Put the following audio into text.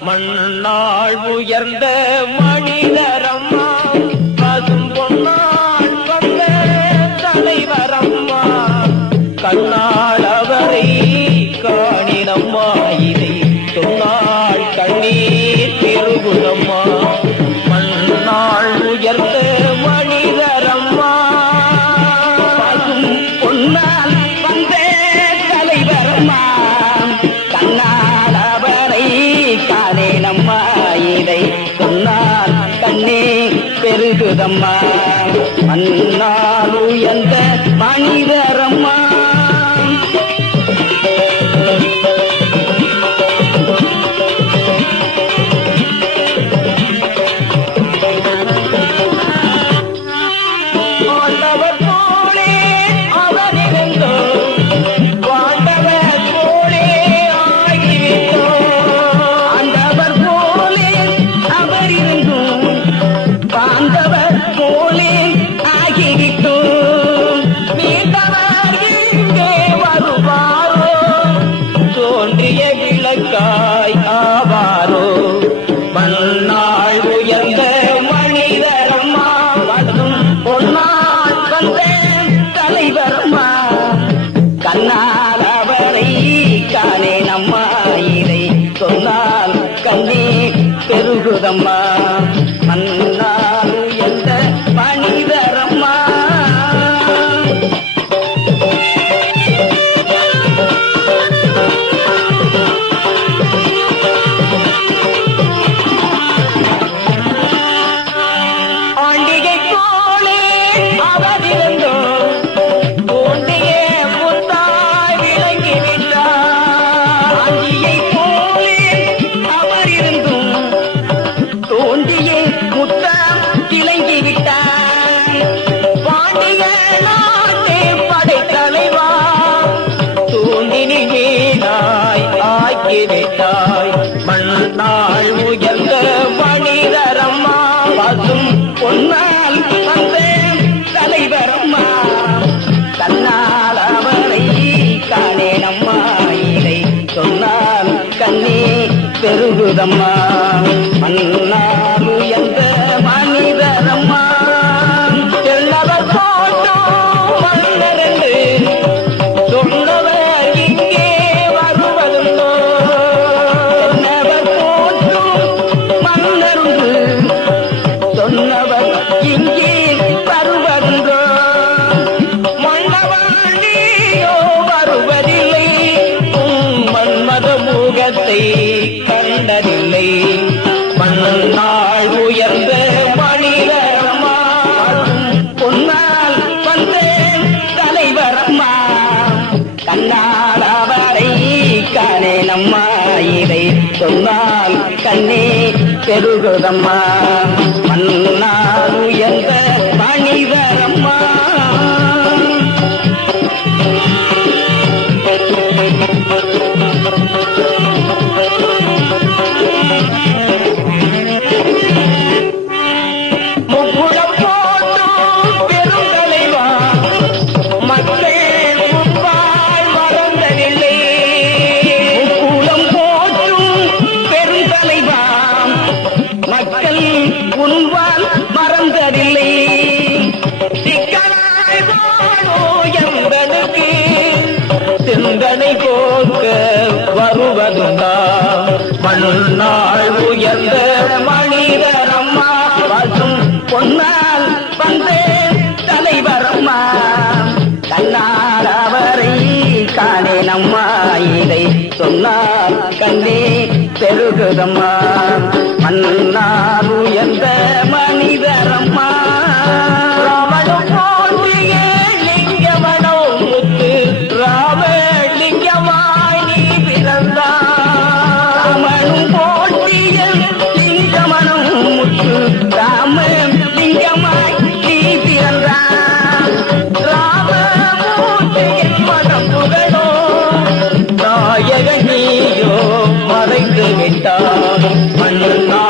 மண்ணாள் உயர்ந்த மனிதரம்மா பசும் பொன்னாள் கொண்ட தலைவரம்மா கண்ணாள் அவரை காணினம்மா இதை சொன்னாள் கண்ணீர் பெருகுதம்மா மண்ணாள் உயர்ந்த மனிதரம்மா பசும் பொன்னால் வந்த தலைவரம்மா கண்ணாள் அவரை காணேனம்மா இதை சொன்னால் கண்ணே பெருகுதம்மா மண்ணால் உயர்ந்த மனிதரம்மா விளக்காய் ஆவாரோ மண்ணாள் உயர்ந்த மனிதரம்மா பசும் பொன்னால் வந்த தலைவரம்மா கண்ணால் அவரை காணேனம்மா இதை சொன்னால் கண்ணே பெருகுதம்மா மண்ணாள் உயர்ந்த மனிதரம்மா மண்ணாள் உயர்ந்த மனிதரம்மா பசும் பொன்னால் வந்த தலைவரம்மா கண்ணால் அவரை காணேனம்மா இதை சொன்னால் கண்ணே பெருகுதம்மா மண்ணாள் உயர்ந்த மனிதரம்மா எல்லவர் போட்டும் மன்னரென்று சொன்னவர் இங்கே வருவதுண்டோ சொன்னவர் இங்கே வருவதுண்டோ மன்னவாண்டியோ வருவதில்லை மன்மத முகத்தை கண்டதில்லை மண்ணாள் உயர்ந்த மனிதரம்மா பொன்னால் வந்த தலைவரம்மா கண்ணால் அவரை காணேனம்மா இதை சொன்னால் கண்ணே பெருகுதம்மா மண்ணால் உயர்ந்த மனிதரம்மா முக்குளம் போட்டும் பெருந்தலைவா மக்கள் முன்பாய் மறந்ததில்லை முக்குளம் போட்டும் பெருந்தலைவா மக்கள் உன்வால் மறந்ததில்லை சிக்கனாய் வாழோ என்பதற்கு சிந்தனை போக்க வருவதுண்டா மண்ணாள் உயர்ந்த மனிதரம்மா பசும் பொன்னால் வந்த தலைவரம்மா கண்ணால் அவரை காணேனம்மா இதை சொன்னால் கண்ணே பெருகுதம்மா மண்ணால் உயர்ந்த மனிதரம்மா ராமனும் போற்றிய லிங்கமனோ முத்து ராமலிங்கமாய் நீ பிறந்தாய் ராமனும் போற்றிய லிங்கமனோ முத்து ராமலிங்கமாய் நீ பிறந்தாய் ராமமூர்த்தியின் மனம் புகழோ நாயகன் நீயோ மறைந்து விட்டார் மண்ணா